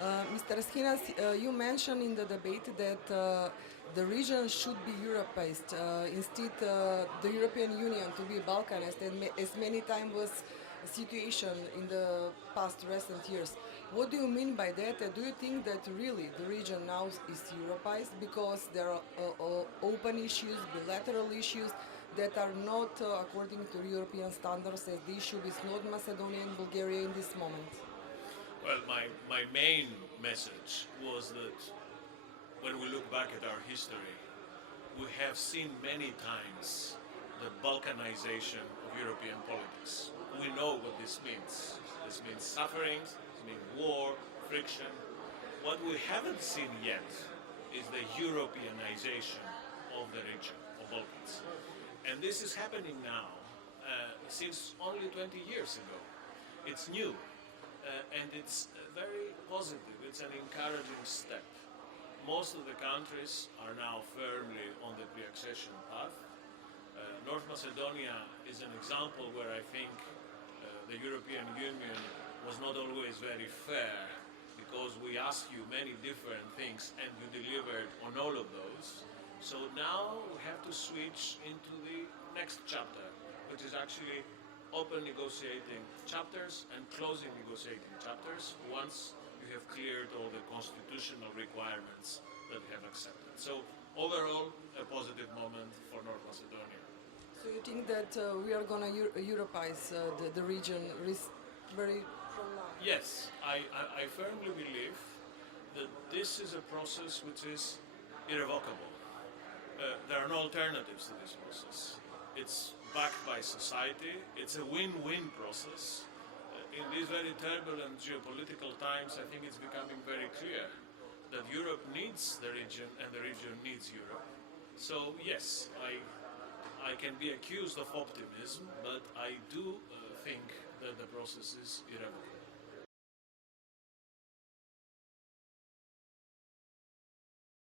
Mr. Schinas, you mentioned in the debate that the region should be Europeized. Instead, the European Union to be Balkanized, and as many times was a situation in the past recent years. What do you mean by that? Do you think that really the region now is Europeized because there are open issues, bilateral issues that are not according to European standards, as the issue with North Macedonia and Bulgaria in this moment? Well, my main message was that when we look back at our history, we have seen many times the Balkanization of European politics. We know what this means. This means suffering, this means war, friction. What we haven't seen yet is the Europeanization of the region of Balkans. And this is happening now since only 20 years ago. It's new. And it's very positive. It's an encouraging step. Most of the countries are now firmly on the pre-accession path. North Macedonia is an example where I think the European Union was not always very fair, because we asked you many different things and you delivered on all of those. So now we have to switch into the next chapter, which is actually open negotiating chapters and closing negotiating chapters once you have cleared all the constitutional requirements that we have accepted. So overall, a positive moment for North Macedonia. So you think that we are going to Europeize the region very from now? Yes, I firmly believe that this is a process which is irrevocable. There are no alternatives to this process. It's backed by society. It's a win-win process. In these very turbulent geopolitical times, I think it's becoming very clear that Europe needs the region and the region needs Europe. So yes, I can be accused of optimism, but I do think that the process is irrevocable.